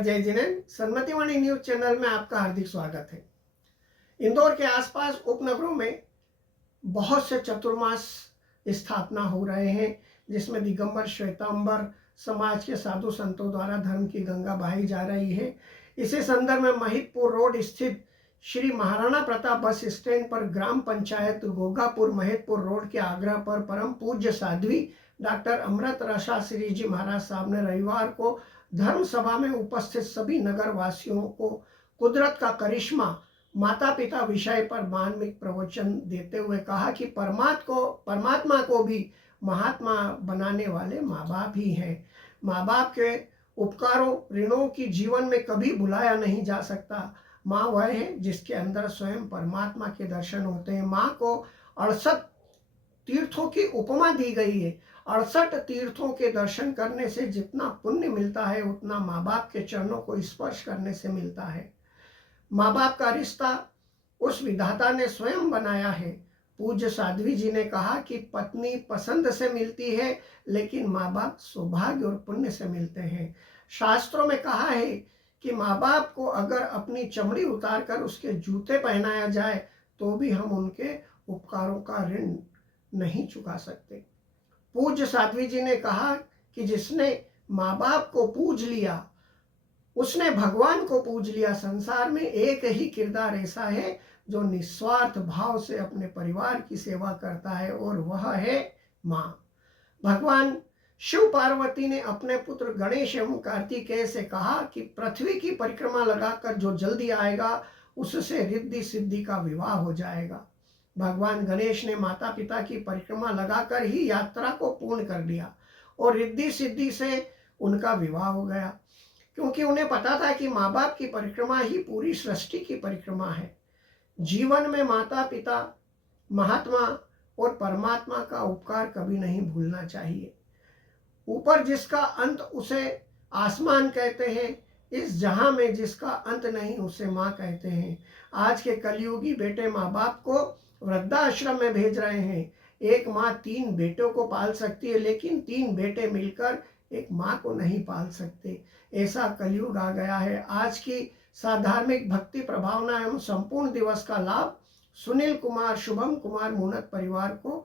सादर जय Jinendra. सन्मतिवाणी news channel में आपका हार्दिक स्वागत है। इंदौर के आसपास उपनगरों में बहुत से चतुर्मास स्थापना हो रहे हैं, जिसमें दिगंबर श्वेतांबर समाज के साधु संतों द्वारा धर्म की गंगा बहाई जा रही है। इसी संदर्भ में महितपुर रोड स्थित श्री महाराणा प्रताप बस स्टैंड पर ग्राम पंचायत गोगापुर महितपुर रोड के आग्रह पर परम पूज्य साध्वी डॉक्टर अमृत रसा श्री जी महाराज साहब ने रविवार को धर्म सभा में उपस्थित सभी नगर वासियों को कुदरत का करिश्मा माता पिता विषय पर मार्मिक प्रवचन देते हुए कहा कि परमात्मा को भी महात्मा बनाने वाले माँ बाप ही हैं। माँ बाप के उपकारों ऋणों की जीवन में कभी भुलाया नहीं जा सकता। माँ वह है जिसके अंदर स्वयं परमात्मा के दर्शन होते हैं। माँ को 68 तीर्थों की उपमा दी गई है। 68 तीर्थों के दर्शन करने से जितना पुण्य मिलता है, उतना माँ बाप के चरणों को स्पर्श करने से मिलता है। माँ बाप का रिश्ता उस विधाता ने स्वयं बनाया है। पूज्य साध्वी जी ने कहा कि पत्नी पसंद से मिलती है, लेकिन माँ बाप सौभाग्य और पुण्य से मिलते हैं। शास्त्रों में कहा है कि माँ बाप को अगर अपनी चमड़ी उतार कर उसके जूते पहनाया जाए तो भी हम उनके उपकारों का ऋण नहीं चुका सकते। पूज्य साध्वी जी ने कहा कि जिसने माँ बाप को पूज लिया उसने भगवान को पूज लिया। संसार में एक ही किरदार ऐसा है जो निस्वार्थ भाव से अपने परिवार की सेवा करता है, और वह है माँ। भगवान शिव पार्वती ने अपने पुत्र गणेश एवं कार्तिकेय से कहा कि पृथ्वी की परिक्रमा लगाकर जो जल्दी आएगा उससे रिद्धि सिद्धि का विवाह हो जाएगा। भगवान गणेश ने माता पिता की परिक्रमा लगाकर ही यात्रा को पूर्ण कर दिया और रिद्धि सिद्धि से उनका विवाह हो गया, क्योंकि उन्हें पता था कि माँ बाप की परिक्रमा ही पूरी सृष्टि की परिक्रमा है। जीवन में माता पिता, महात्मा और परमात्मा का उपकार कभी नहीं भूलना चाहिए। ऊपर जिसका अंत उसे आसमान कहते हैं, इस जहां में जिसका अंत नहीं उसे माँ कहते हैं। आज के कलयुगी बेटे माँ बाप को वृद्धाश्रम में भेज रहे हैं। एक माँ 3 बेटों को पाल सकती है, लेकिन 3 बेटे मिलकर एक माँ को नहीं पाल सकते। ऐसा कलयुग आ गया है। आज की साधार्मिक भक्ति प्रभावना एवं संपूर्ण दिवस का लाभ सुनील कुमार, शुभम कुमार मुनत परिवार को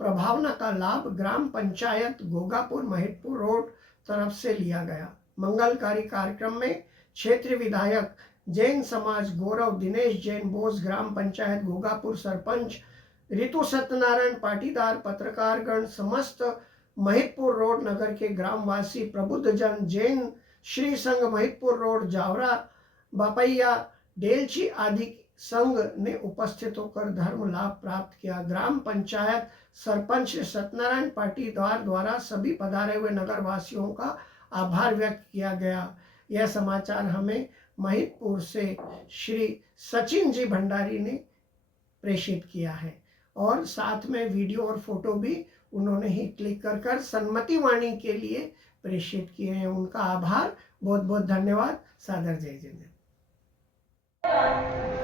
प्रभावना का लाभ ग्राम पंचायत गोगापुर महितपुर रोड तरफ से लिया गया। मंगलकारी कार्यक्रम में क्षेत्रीय विधायक, जैन समाज गौरव दिनेश जैन बोस, ग्राम पंचायत गोगापुर सरपंच ऋतु सत्यनारायण, पाटीदार, पत्रकारगण, समस्त महितपुर रोड नगर के ग्रामवासी, प्रबुद्धजन, जैन श्री संघ महितपुर रोड, जावरा, बापैया, डेलची आदि संघ ने उपस्थित होकर धर्म लाभ प्राप्त किया। ग्राम पंचायत सरपंच सत्यनारायण पाटीदार द्वारा सभी पधारे हुए नगरवासियों का आभार व्यक्त किया गया। यह समाचार हमें महितपुर से श्री सचिन जी भंडारी ने प्रेषित किया है, और साथ में वीडियो और फोटो भी उन्होंने ही क्लिक कर सन्मति वाणी के लिए प्रेषित किए हैं। उनका आभार, बहुत बहुत धन्यवाद। सादर जय जिनेंद्र।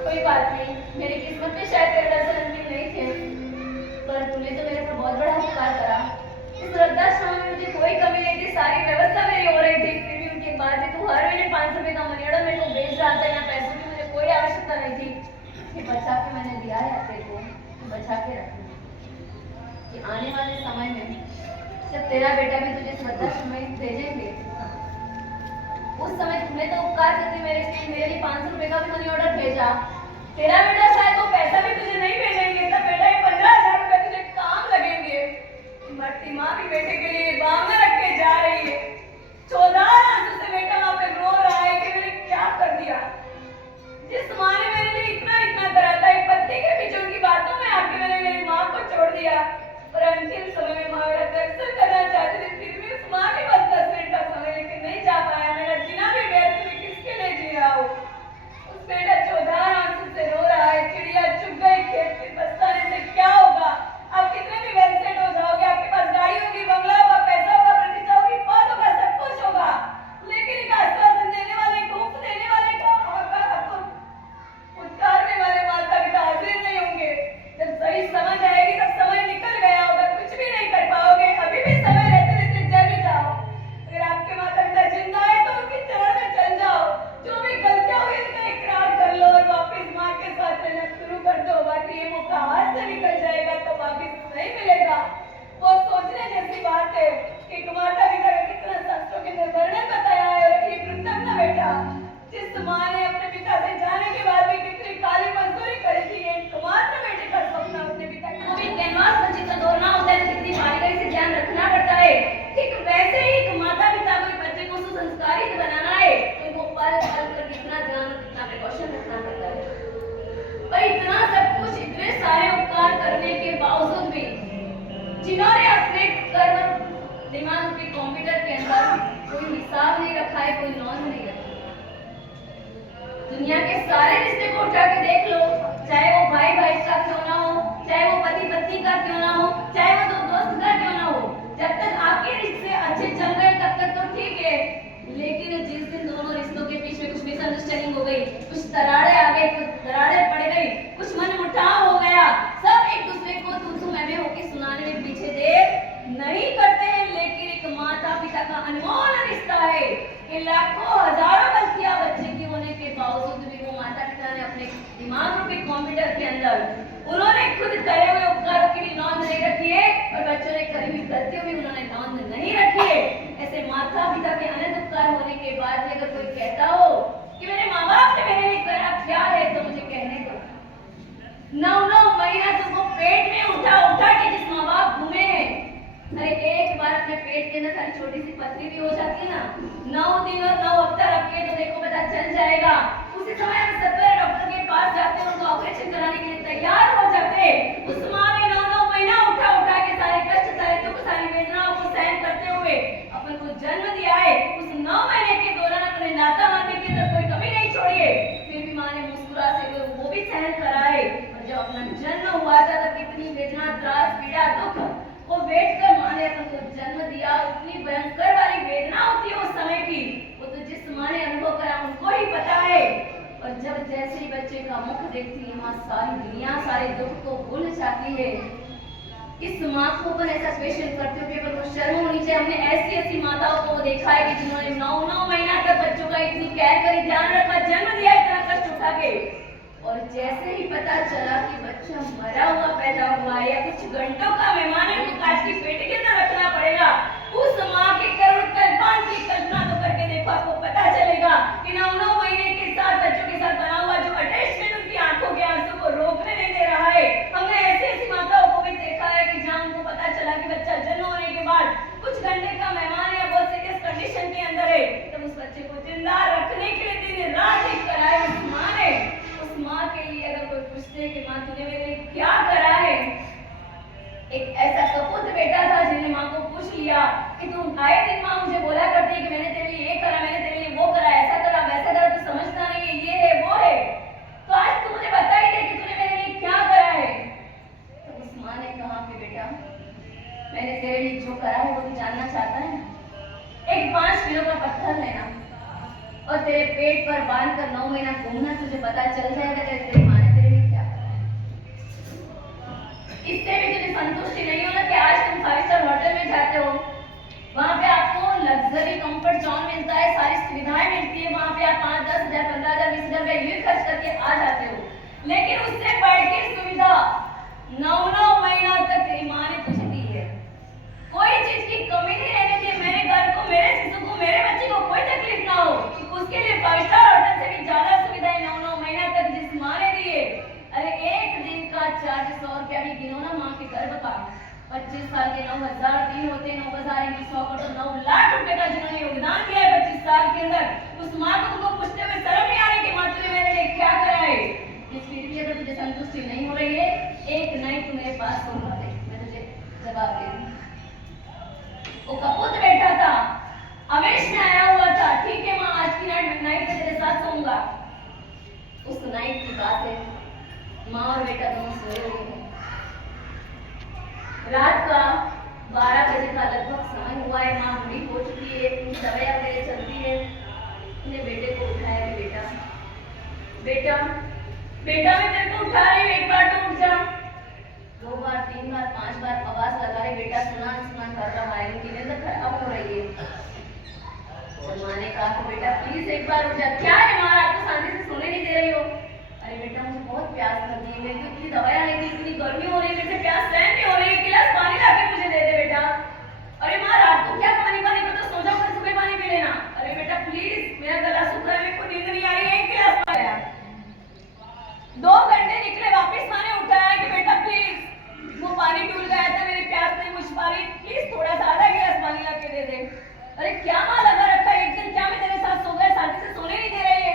कोई बात नहीं, मेरी किस्मत में शायद तेरे दर्शन भी नहीं थे, पर तूने तो मेरे पर बहुत बड़ा उपकार करा। इस वृद्धाश्रम में मुझे कोई कमी नहीं थी, सारी व्यवस्था मेरी हो रही थी, फिर भी उनके बाद भी तू हर महीने 500 रुपये का मनी ऑर्डर मेरे को भेज रहा था। यहाँ पैसों की मुझे कोई आवश्यकता नहीं थी। ये बचा के मैंने दिया है तेरे को, बचा के रखूँ कि आने वाले समय में जब तेरा बेटा भी तुझे वृद्धाश्रम में भेजेंगे, उस समय तुमने तो उपकार करके मेरे लिए 500 रुपये का भी मनी ऑर्डर भेजा। तेरा बेटा शायद वो पैसा भी तुझे नहीं भेजेंगे, तब बेटा ये 15,000 रुपये तुझे काम लगेंगे। मरती माँ भी बेटे के लिए बांगा रख के जा रही है। 14 आंसू से बेटा वहां पे रो रहा है कि मैंने क्या कर दिया। जिस माँ ने मेरे लिए इतना इतना करा था, एक पत्नी के पीछे उनकी बातों में आके मैंने मेरी माँ को छोड़ दिया, पर अंतिम समय में माँ मेरा दर्शन करना चाहती थी, फिर भी उस माँ के पास 10 मिनट का समय लेके नहीं जा पाया। मेरा जीना भी व्यर्थ में किसके लिए जी रहा हूँ। उस बेटा 14 आंसू से रो रहा है। चिड़िया चुग गई खेत में, पछताने से क्या होगा। आप कितने भी वेल सेट हो जाओगे, आपके पास गाड़ी होगी, बंगला होगा, पैसा होगा, प्रतिष्ठा होगी, पद होगा, सब कुछ होगा, बेटा, जिस माँ ने अपने पिता से जाने के बाद भी कितनी काली मजदूरी करी थी, एकमात्र बेटे का सपना अपने पिता को भी कैनवास पर चित्र दौड़ना होता है, कितनी बारीकी से ध्यान रखना पड़ता है। ठीक वैसे ही एक माता पिता को बच्चे को सुसंस्कारित बनाना है, तो वो पल पल कर कितना ध्यान और कितना प्रिकॉशन रखना पड़ता है। पर इतना सब कुछ, इतने सारे उपकार करने के बावजूद भी जिन्होंने अपने कर्म दिमाग रूपी कंप्यूटर के अंदर कोई हिसाब नहीं रखा है, कोई नॉन नहीं रखा। दुनिया के सारे रिश्ते को उठा के देख लो, चाहे वो भाई भाई का क्यों ना हो, चाहे वो पति पत्नी का क्यों ना हो, चाहे वो दो दोस्त का क्यों ना हो, जब तक आपके रिश्ते अच्छे चल रहे तब तक तो ठीक है। लेकिन जिस दिन दोनों रिश्तों के बीच में कुछ मिसअंडरस्टैंडिंग हो गई, कुछ दरारें आ गई, कुछ दरारें पड़ गई, कुछ मनमुटाव हो गया, सब एक दूसरे को तू मैं होके सुनाने में पीछे देर नहीं करते हैं। लेकिन एक माता पिता का अनमोल रिश्ता है कि लाखों हजारों गलतियां बच्चे की होने के बावजूद भी वो माता पिता ने अपने दिमाग रूपी कंप्यूटर के अंदर उन्होंने खुद करे हुए उपकारों की भी नोंद नहीं रखी है और बच्चों ने करी हुई गलतियों भी उन्होंने नोंद नहीं रखी है। ऐसे माता पिता के अनंत उपकार होने के बाद भी अगर कोई कहता हो कि मेरे माँ बाप ने मेरे लिए करा क्या है, तो मुझे कहने दो, 9 महीना तुमको पेट में उठा उठा के जिस माँ बाप घूमे हैं, अरे एक बार अपने पेट के अंदर खाली छोटी सी पथरी भी हो जाती है ना, 9 दिन और 9 हफ्ता रख के तो देखो पता चल जाएगा। उसी समय हम 70 डॉक्टर के पास जाते हैं, उनको ऑपरेशन कराने के लिए तैयार हो जाते हैं। उस माँ ने 9 महीना उठा उठा के सारे कष्ट, सारे दुख, सारी वेदनाओं को सहन करते हुए अपन को जन्म दिया है। उस 9 महीने के दौरान अपने नाता मानने के अंदर कोई कमी नहीं छोड़ी है, फिर भी माँ ने मुस्कुरा से वो भी सहन करा है। और जब अपना जन्म हुआ था तब कितनी वेदना, त्रास, पीड़ा, दुख वो वेट कर माँ ने अपन को जन्म दिया। इतनी भयंकर वाली वेदना होती है उस समय की, वो तो जिस माँ ने अनुभव करा उनको ही पता है। और जब जैसे ही बच्चे का मुख देखती है माँ, सारी दुनिया सारे दुख को भूल जाती है। इस माँ को अपन ऐसा क्वेश्चन करते हुए अपन को शर्म होनी चाहिए। हमने ऐसी ऐसी माताओं को देखा है कि जिन्होंने 9 महीना तक बच्चों का इतनी केयर करी, ध्यान रखा, जन्म दिया इतना कष्ट उठा के, और जैसे ही पता चला कि बच्चा मरा हुआ पैदा हुआ है या कुछ घंटों का मेहमान है, तो काट की पेट के अंदर रखना पड़ेगा, उस माँ के करुण कल्पना की कल्पना तो करके देखो, आपको पता चलेगा कि 9 महीने के साथ बच्चों के साथ बना हुआ जो अटैचमेंट उनकी आंखों के आंसू को रोकने नहीं दे रहा है। हमने ऐसी ऐसी माताओं को भी देखा है कि जहाँ उनको पता चला कि बच्चा जन्म होने के बाद कुछ घंटे का मेहमान है, बहुत सीरियस कंडीशन के अंदर है, तब उस बच्चे को जिंदा रखने के लिए दिन रात एक कराए उस माँ ने। उस माँ के लिए अगर कोई पूछते है कि माँ तूने मेरे लिए क्या करा है, एक ऐसा कपूत बेटा था जिसने माँ को पूछ लिया कि तू आए दिन माँ मुझे बोला करती है कि मैंने तेरे लिए ये करा, मैंने तेरे लिए वो करा, ऐसा करा वैसा करा, तू समझता नहीं है, ये है वो है, तो आज तू मुझे बता ही दे कि तूने मेरे लिए क्या करा है। तो उस माँ ने कहा कि बेटा मैंने तेरे लिए जो करा है वो तू जानना चाहता है, एक 5 किलो का पत्थर लेना और तेरे पेट पर बांध कर 9 महीना घूमना, तुझे पता चल जाएगा कि तेरी माँ ने तेरे लिए क्या करा है। इससे भी तुझे संतुष्टि नहीं होना कि आज तुम 5 स्टार होटल में जाते हो, वहां पे आपको लग्जरी कंफर्ट जोन मिलता है, सारी सुविधाएं मिलती है, वहां पे आप 5, 10 हजार, 15 हजार, 20 हजार का ये खर्च करके आ जाते हो। लेकिन उससे बढ़ के सुविधा 9 महीना तक तेरी माँ ने तुझे दी है, कोई चीज की कमी नहीं रहने दी। मेरे घर को, मेरे शिशु को, मेरे बच्चे को कोई तकलीफ ना हो, उसके लिए 5 स्टार होटल से भी ज्यादा सुविधाएं 9 महीना तक जिस माँ ने दी है। अरे एक दिन का चार्ज 100 रुपया भी गिनो ना माँ के गर्भ का, 25 साल के 9000 दिन होते, 9000 × 100 का तो 9 लाख रुपए का जिन्होंने योगदान दिया है 25 साल के अंदर, उस माँ को तुमको पूछते हुए शर्म नहीं आ रही कि माँ तूने मेरे लिए क्या करा है। फिर भी अगर तुझे संतुष्टि नहीं हो रही है, एक नाइट तू मेरे पास सुनवा दे, मैं तुझे जवाब दे दूँ। वो कपूत बैठा था, आवेश में आया हुआ था, ठीक है माँ आज की नाइट में तेरे साथ सोऊंगा। उस नाइट की बात है, माँ और बेटा दोनों सोए हुए हैं। रात का 12 बजे का लगभग समय हुआ है, माँ बूढ़ी हो चुकी है, दवाइयाँ वगैरह चलती है। उसने बेटे को उठाया कि बेटा बेटा बेटा मैं तेरे को उठा रही हूँ, एक बार तो उठ जा। 2 बार, 3 बार, 5 बार आवाज लगा रहे, बेटा सुना कर रहा है, उनकी नींद खराब हो रही है। तो माँ ने कहा कि बेटा प्लीज एक बार उठ जा। क्या है माँ, रात को शांति से सोने नहीं दे रही हो? अरे बेटा मुझे बहुत प्यास लगी है, मेरी तो इतनी दवाइयाँ ली थी, इतनी गर्मी हो रही है, मेरे से प्यास सहन नहीं हो रही है, गिलास पानी लाके मुझे दे दे बेटा। अरे माँ रात को क्या पानी करते, सो जाओ, सुबह पानी पी लेना। अरे बेटा प्लीज, मेरा गला सूख रहा है, मेरे को नींद नहीं आ रही है, एक गिलास पानी आया। 2 घंटे निकले, वापस मैंने उठाया कि बेटा प्लीज, वो पानी डूल गया था, मेरी प्यास नहीं बुझ पा रही, प्लीज थोड़ा सा आधा गिलास पानी ला के दे दे। अरे क्या माँ लगा रखा है, एक दिन क्या मैं तेरे साथ सो गया, शादी से सोने नहीं दे रही है।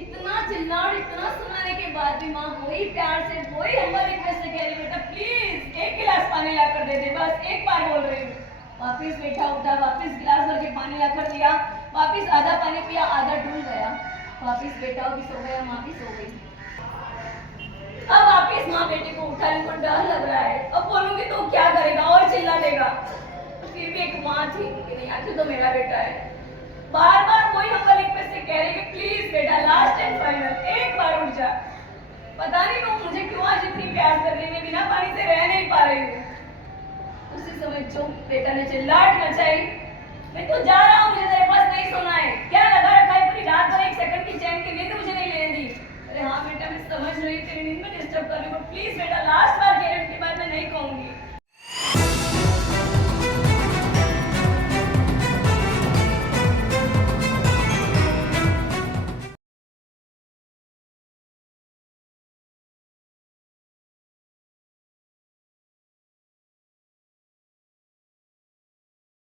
इतना चिल्ला और इतना सुनाने के बाद भी माँ वही प्यार से, वही हम्बल रिक्वेस्ट से कह रही बेटा प्लीज एक गिलास पानी ला कर दे दे, बस एक बार बोल रही हूँ। वापिस बैठा उठा, वापिस गिलास भर के पानी ला कर दिया, वापिस आधा पानी पिया, आधा डूल गया, वापिस बेटा भी सो गया, माँ भी सो गई। अब वापिस माँ बेटे को उठा रही, मुझे डर लग रहा है, अब बोलूंगी तो क्या करेगा और चिल्ला देगा। फिर भी एक माँ थी कि नहीं, आखिर तो मेरा बेटा है। बार बार वही हम्बल रिक्वेस्ट से कह रही कि प्लीज बेटा लास्ट एंड फाइनल एक बार उठ जा। पता नहीं वो मुझे क्यों आज इतनी प्यार कर रही है, बिना पानी से रह नहीं पा रही हूँ। उसी समय जो बेटा ने चिल्लाहट मचाई, मैं तो जा रहा हूँ, मुझे